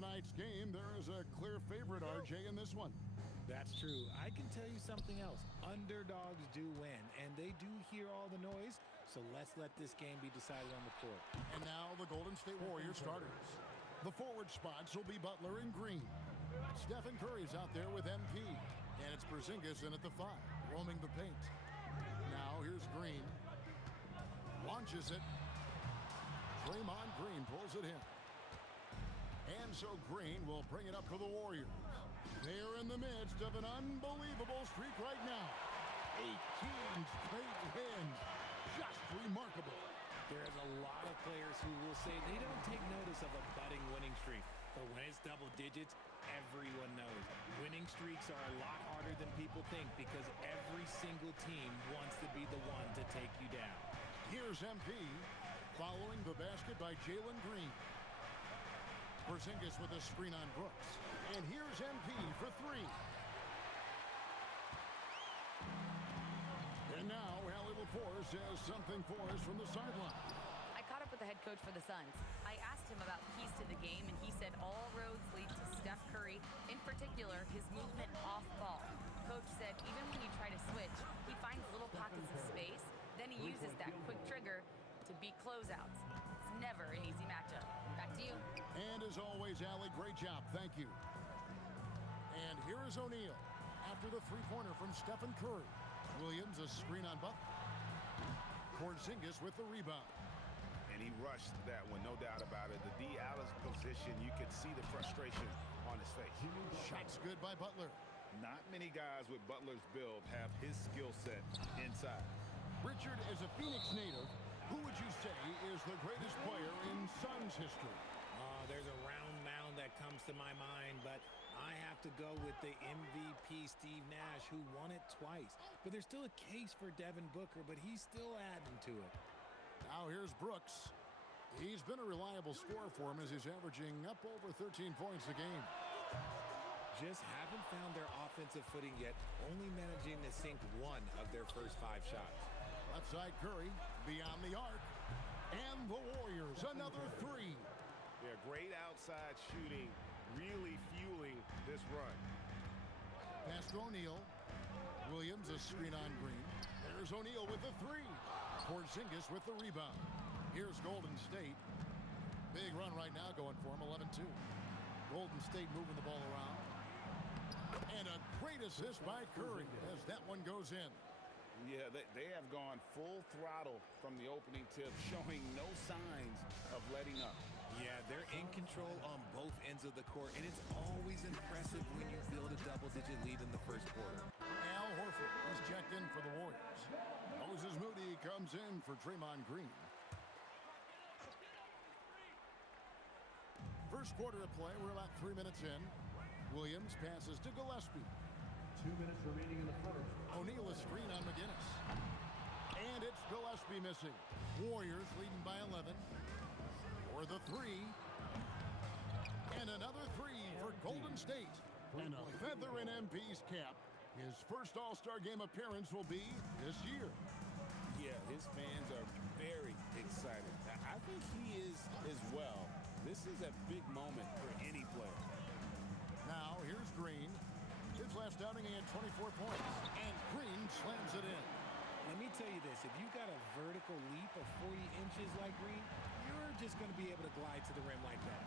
tonight's game, there is a clear favorite, RJ, in this one. That's true. I can tell you something else. Underdogs do win, and they do hear all the noise, so let's let this game be decided on the court. And now the Golden State Warriors starters. The forward spots will be Butler and Green. Stephen Curry's out there with MP. And it's Porzingis in at the 5, roaming the paint. Now here's Green. Launches it. Draymond Green pulls it in. And so Green will bring it up for the Warriors. They're in the midst of an unbelievable streak right now. 18 straight wins. Just remarkable. There's a lot of players who will say they don't take notice of a budding winning streak. But when it's double digits, everyone knows. Winning streaks are a lot harder than people think because every single team wants to be the one to take you down. Here's MP following the basket by Jalen Green. Porzingis with a screen on Brooks. And here's MP for 3. And now Allie LaForce has something for us from the sideline. I caught up with the head coach for the Suns. I asked him about keys to the game, and he said all roads lead to Steph Curry, in particular, his movement off ball. Coach said even when you try to switch, he finds little pockets of space, then he uses that quick trigger to beat closeouts. It's never an easy matchup. Back to you. And as always, Allie, great job. Thank you. And here is O'Neal after the three-pointer from Stephen Curry. Williams, a screen on Butler. Porzingis with the rebound. And he rushed that one, no doubt about it. The D. Alice position, you could see the frustration on his face. Shots good by Butler. Not many guys with Butler's build have his skill set inside. Richard is a Phoenix native. Who would you say is the greatest player in Suns history? There's a round mound that comes to my mind, but I have to go with the MVP Steve Nash, who won it twice. But there's still a case for Devin Booker, but he's still adding to it. Now here's Brooks. He's been a reliable scorer for him as he's averaging up over 13 points a game. Just haven't found their offensive footing yet, only managing to sink one of their first 5 shots. Left side Curry, beyond the arc. And the Warriors, another 3. Yeah, great outside shooting, really fueling this run. Pass to O'Neal. Williams, a screen on Green. There's O'Neal with the 3. Porzingis with the rebound. Here's Golden State. Big run right now going for him, 11-2. Golden State moving the ball around. And a great assist by Curry as that one goes in. Yeah, they have gone full throttle from the opening tip, showing no signs of letting up. Yeah, they're in control on both ends of the court, and it's always impressive when you build a double-digit lead in the first quarter. Al Horford is checked in for the Warriors. Moses Moody comes in for Draymond Green. First quarter of play, we're about 3 minutes in. Williams passes to Gillespie. 2 minutes remaining in the quarter. O'Neal a screen on McGinnis. And it's Gillespie missing. Warriors leading by 11. For the 3. And another 3 for Golden State. And a feather in MP's cap. His first All-Star Game appearance will be this year. Yeah, his fans are very excited. I think he is as well. This is a big moment for any player. Now here's Green. His last outing he had 24 points. And Green slams it in. Let me tell you this, if you got a vertical leap of 40 inches like Green, you're just going to be able to glide to the rim like that.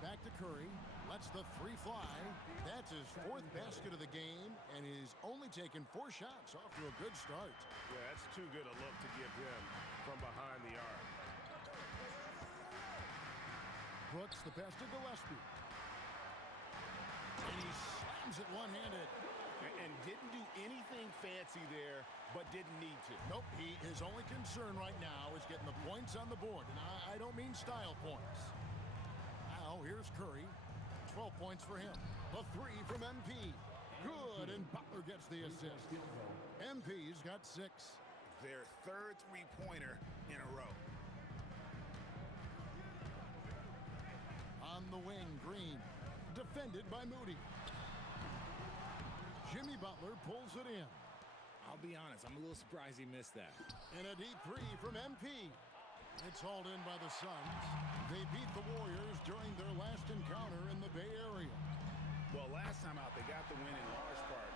Back to Curry. Lets the 3 fly. That's his 4th basket of the game, and he's only taken 4 shots. Off to a good start. Yeah, that's too good a look to give him from behind the arc. Brooks, the pass to Gillespie. And he slams it one-handed. And didn't do anything fancy there, but didn't need to. Nope, his only concern right now is getting the points on the board. And I don't mean style points. Now, here's Curry. 12 points for him. The 3 from MP. Good, and Butler gets the assist. MP's got 6. Their 3rd three-pointer in a row. On the wing, Green. Defended by Moody. Jimmy Butler pulls it in. I'll be honest, I'm a little surprised he missed that. And a deep 3 from MP. It's hauled in by the Suns. They beat the Warriors during their last encounter in the Bay Area. Well, last time out, they got the win in large part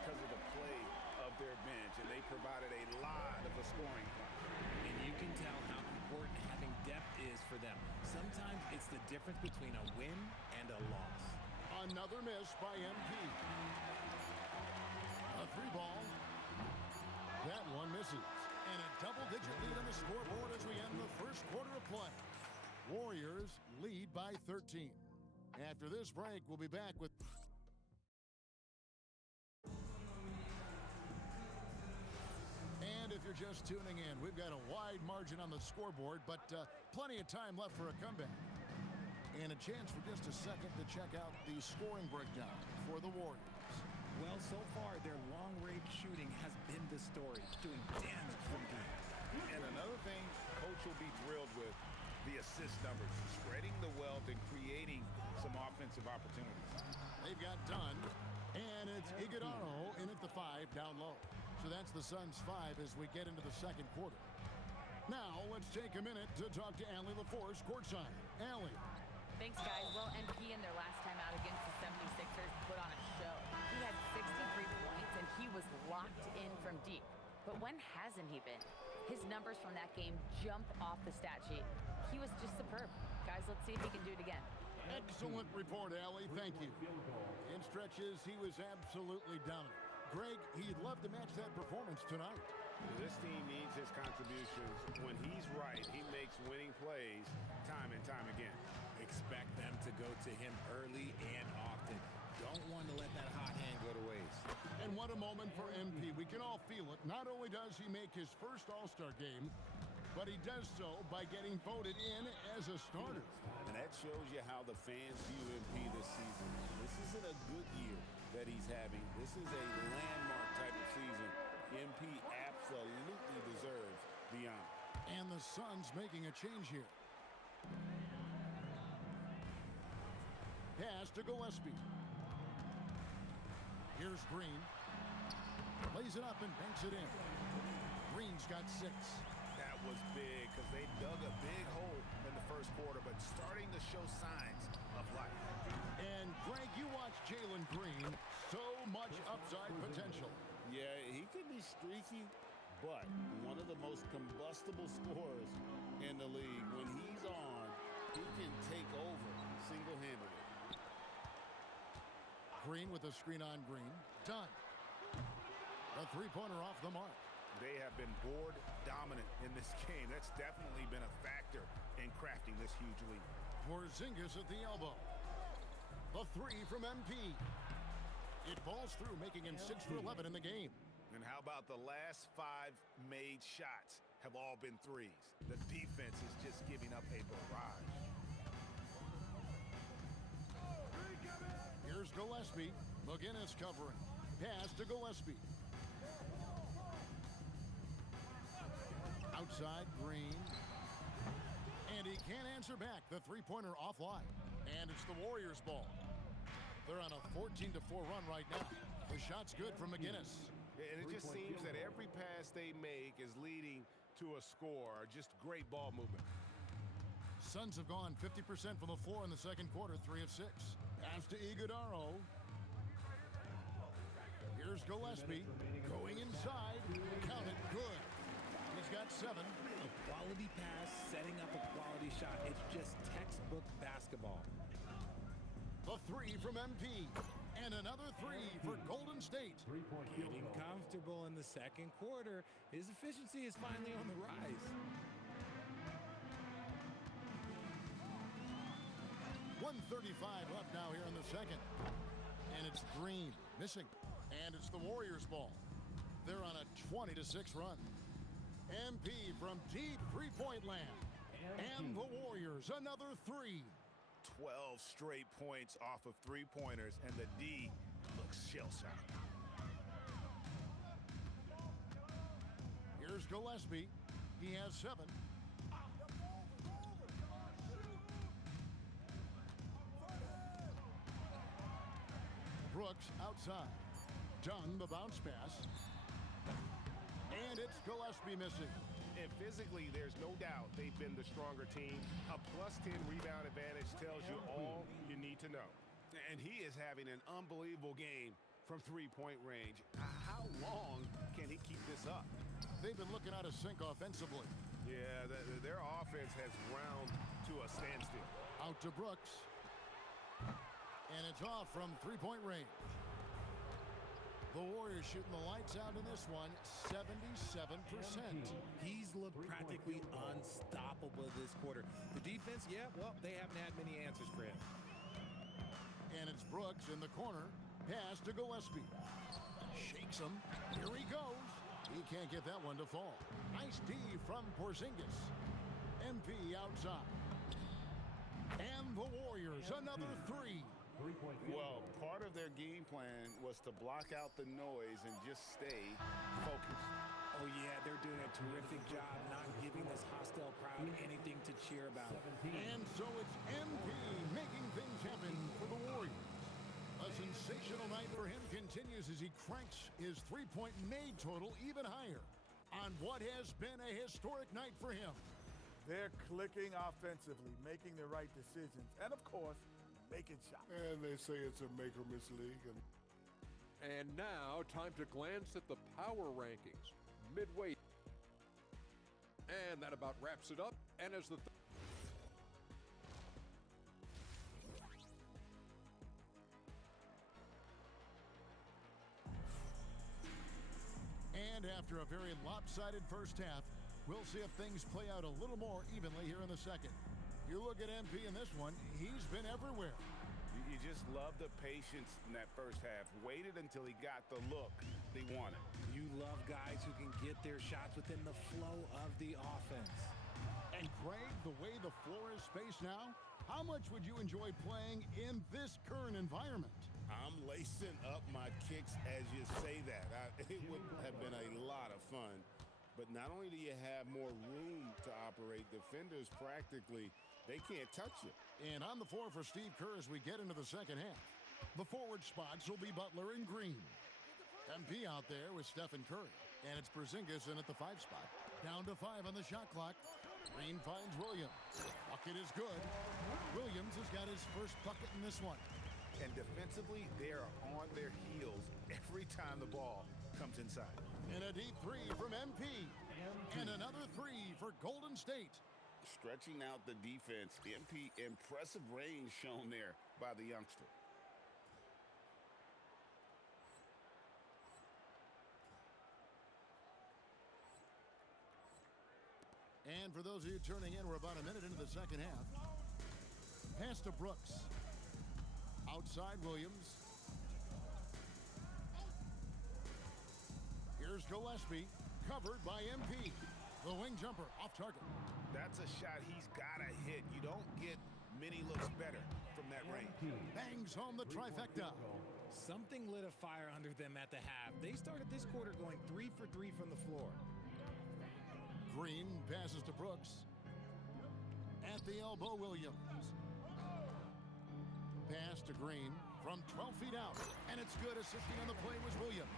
because of the play of their bench, and they provided a lot of the scoring points. And you can tell how important having depth is for them. Sometimes it's the difference between a win and a loss. Another miss by MP. A three ball. That one misses. And a double-digit lead on the scoreboard as we end the first quarter of play. Warriors lead by 13. After this break, we'll be back with... And if you're just tuning in, we've got a wide margin on the scoreboard, but plenty of time left for a comeback. And a chance for just a second to check out the scoring breakdown for the Warriors. Well, so far, their long-range shooting has been the story, doing damage from deep. And another thing Coach will be thrilled with, the assist numbers, spreading the wealth and creating some offensive opportunities. They've got Dunn, and it's Iguodala in at the 5 down low. So that's the Suns' 5 as we get into the second quarter. Now, let's take a minute to talk to Allie LaForce courtside. Allie. Thanks, guys. Well, MP in their last time out against the 76ers put on a show. He had 63 points, and he was locked in from deep. But when hasn't he been? His numbers from that game jump off the stat sheet. He was just superb. Guys, let's see if he can do it again. Excellent report, Allie. Thank you. In stretches, he was absolutely dominant. Greg, he'd love to match that performance tonight. This team needs his contributions. When he's right, he makes winning plays time and time again. Expect them to go to him early and often. Don't want to let that hot hand go to waste. And what a moment for MP. We can all feel it. Not only does he make his first All-Star game, but he does so by getting voted in as a starter. And that shows you how the fans view MP this season. This isn't a good year that he's having. This is a landmark type of season. MP absolutely deserves the honor. And the Suns making a change here. Pass to Gillespie. Here's Green. Lays it up and banks it in. Green's got 6. That was big because they dug a big hole in the first quarter, but starting to show signs of life. And Greg, you watch Jalen Green. So much upside potential. Yeah, he could be streaky, but one of the most combustible scorers in the league. When he's on, he can take over single-handedly. Green with a screen on Green. Done. A three-pointer off the mark. They have been board dominant in this game. That's definitely been a factor in crafting this huge lead. Porzingis at the elbow. The 3 from MP. It falls through, making him 6 for 11 in the game. And how about the last 5 made shots have all been threes? The defense is just giving up a barrage. Here's Gillespie. McGinnis covering. Pass to Gillespie. Outside, Green. And he can't answer back. The three-pointer offline. And it's the Warriors' ball. They're on a 14-4 run right now. The shot's good from McGinnis. And it just seems that every pass they make is leading to a score. Just great ball movement. Suns have gone 50% from the floor in the second quarter, 3 of 6. Pass to Iguodala. Here's Gillespie going inside. Count it, good. He's got 7. A quality pass, setting up a quality shot. It's just textbook basketball. The 3 from MP. And another 3 for Golden State. Getting comfortable in the second quarter. His efficiency is finally on the rise. 1:35 left now here in the second. And it's Green missing. And it's the Warriors' ball. They're on a 20-6 run. MP from deep three-point land. And the Warriors, another 3. 12 straight points off of three-pointers, and the D looks shell-shocked. Here's Gillespie. He has 7. Brooks outside. Dunn the bounce pass. And it's Gillespie missing. And physically, there's no doubt they've been the stronger team. A +10 rebound advantage tells you all you need to know. And he is having an unbelievable game from three-point range. How long can he keep this up? They've been looking out of sync offensively. Yeah, their offense has ground to a standstill. Out to Brooks. And it's off from three-point range. The Warriors shooting the lights out in this one, 77%. He's looked practically unstoppable this quarter. The defense, yeah, well, they haven't had many answers for him. And it's Brooks in the corner. Pass to Gillespie. Shakes him. Here he goes. He can't get that one to fall. Nice D from Porzingis. MP outside. And the Warriors, another three. Well, part of their game plan was to block out the noise and just stay focused. Oh, yeah, they're doing a terrific job not giving this hostile crowd anything to cheer about. And so it's MP making things happen for the Warriors. A sensational night for him continues as he cranks his three-point made total even higher on what has been a historic night for him. They're clicking offensively, making the right decisions, and of course, making shots. And they say it's a make-or-miss league. And now, time to glance at the power rankings. Midway. And that about wraps it up. And as the And after a very lopsided first half, we'll see if things play out a little more evenly here in the second. You look at MP in this one, he's been everywhere. You just love the patience in that first half. Waited until he got the look they wanted. You love guys who can get their shots within the flow of the offense. And Craig, the way the floor is spaced now, how much would you enjoy playing in this current environment? I'm lacing up my kicks as you say that. It would have been a lot of fun. But not only do you have more room to operate, defenders practically, they can't touch you. And on the floor for Steve Kerr as we get into the second half. The forward spots will be Butler and Green. MP out there with Stephen Curry. And it's Porzingis in at the 5 spot. Down to 5 on the shot clock. Green finds Williams. Bucket is good. Williams has got his first bucket in this one. And defensively, they are on their heels every time the ball comes inside. And a deep three from MP. And another three for Golden State. Stretching out the defense. MP, impressive range shown there by the youngster. And for those of you turning in, we're about a minute into the second half. Pass to Brooks. Outside Williams. Here's Gillespie, covered by MP. The wing jumper off target. That's a shot he's got to hit. You don't get many looks better from that range. Bangs home the trifecta. Something lit a fire under them at the half. They started this quarter going 3 for 3 from the floor. Green passes to Brooks. At the elbow, Williams. Pass to Green from 12 feet out. And it's good. Assisting on the play was Williams.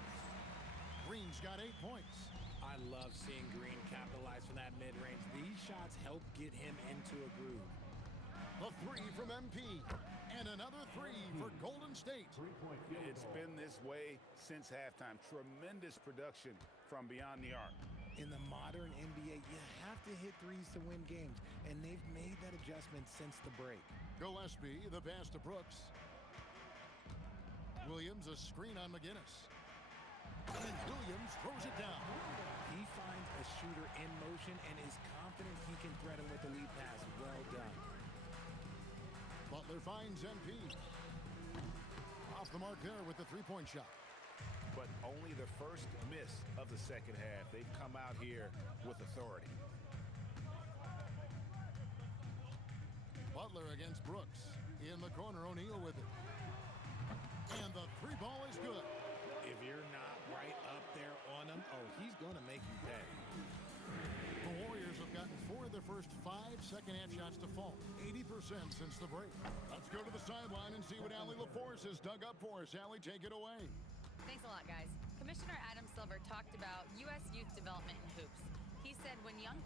Green's got 8 points. I love seeing Green capitalize from that mid-range. These shots help get him into a groove. The three from MP. And another three for Golden State. It's been this way since halftime. Tremendous production from beyond the arc. In the modern NBA, you have to hit threes to win games, and they've made that adjustment since the break. Gillespie, the pass to Brooks. Williams, a screen on McGinnis. And Williams throws it down. He finds a shooter in motion and is confident he can thread him with the lead pass. Well done. Butler finds MP. Off the mark there with the three-point shot. But only the first miss of the second half. They've come out here with authority. Butler against Brooks. In the corner, O'Neal with it. And the three ball is good. If you're not right up there on him, oh, he's going to make you pay. The Warriors have gotten 4 of their first 5 second-half shots to fall. 80% since the break. Let's go to the sideline and see what Allie LaForce has dug up for us. Allie, take it away. Thanks a lot, guys. Commissioner Adam Silver talked about U.S. youth development in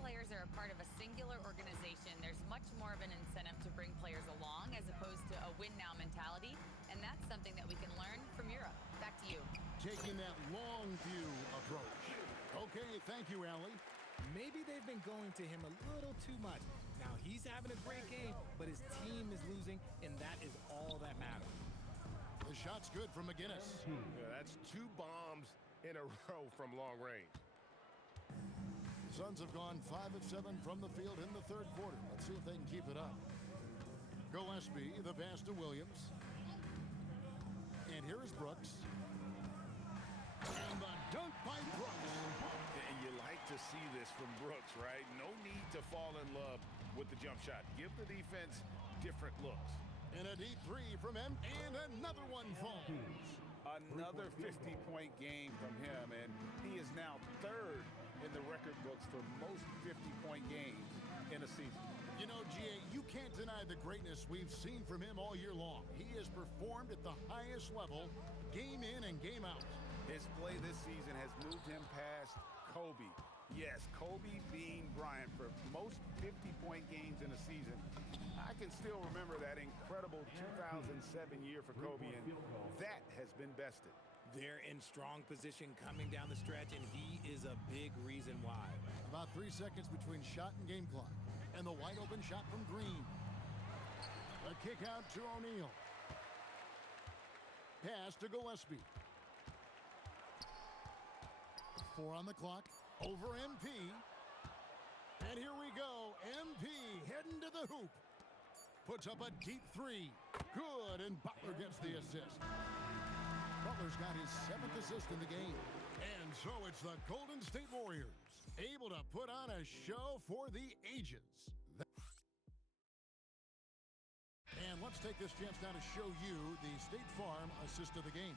players are a part of a singular organization, there's much more of an incentive to bring players along as opposed to a win-now mentality, and that's something that we can learn from Europe. Back to you. Taking that long view approach. Okay, thank you, Allie. Maybe they've been going to him a little too much. Now, he's having a great game, but his team is losing, and that is all that matters. The shot's good from McGinnis. Yeah, that's 2 bombs in a row from long range. Suns have gone 5 of 7 from the field in the third quarter. Let's see if they can keep it up. Gillespie, the pass to Williams. And here is Brooks. And the dunk by Brooks. And you like to see this from Brooks, right? No need to fall in love with the jump shot. Give the defense different looks. And a deep 3 from him, and another one falls. Another 50-point game from him, and he is now 3rd in the record books for most 50-point games in a season. You know, G.A., you can't deny the greatness we've seen from him all year long. He has performed at the highest level, game in and game out. His play this season has moved him past Kobe. Yes, Kobe being Bryant for most 50-point games in a season. I can still remember that incredible 2007 year for Kobe, and that has been bested. They're in strong position coming down the stretch, and he is a big reason why. About 3 seconds between shot and game clock. And the wide open shot from Green. A kick out to O'Neal. Pass to Gillespie. 4 on the clock. Over MP. And here we go. MP heading to the hoop. Puts up a deep 3. Good, and Butler gets the assist. Butler's got his 7th assist in the game. And so it's the Golden State Warriors, able to put on a show for the ages. And let's take this chance now to show you the State Farm assist of the game.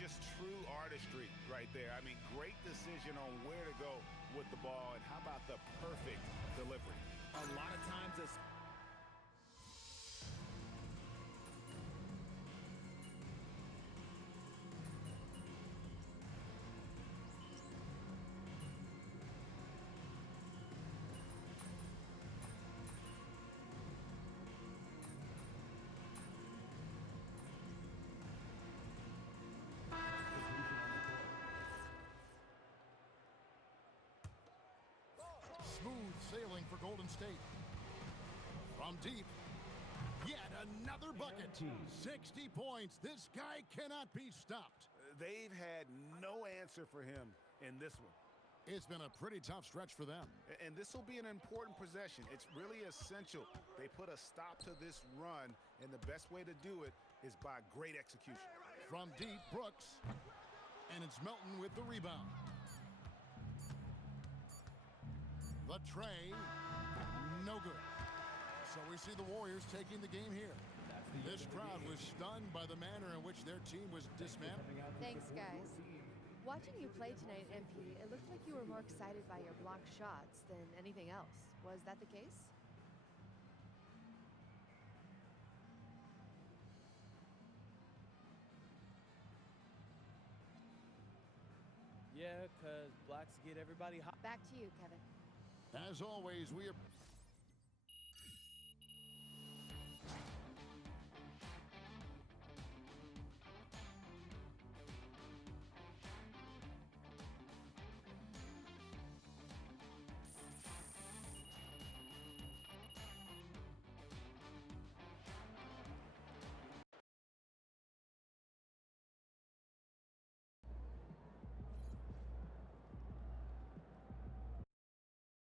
Just true artistry right there. I mean, great decision on where to go with the ball, and how about the perfect delivery? A lot of times a Smooth sailing for Golden State. From deep, yet another bucket. 60 points. This guy cannot be stopped. They've had no answer for him in this one. It's been a pretty tough stretch for them. And this will be an important possession. It's really essential they put a stop to this run, and the best way to do it is by great execution. From deep, Brooks. And it's Melton with the rebound. The tray, no good. So we see the Warriors taking the game here. This crowd was stunned by the manner in which their team was dismantled. Thanks, guys. Watching you play tonight, MP, it looked like you were more excited by your blocked shots than anything else. Was that the case? Yeah, because blocks get everybody hot. Back to you, Kevin. As always, we are...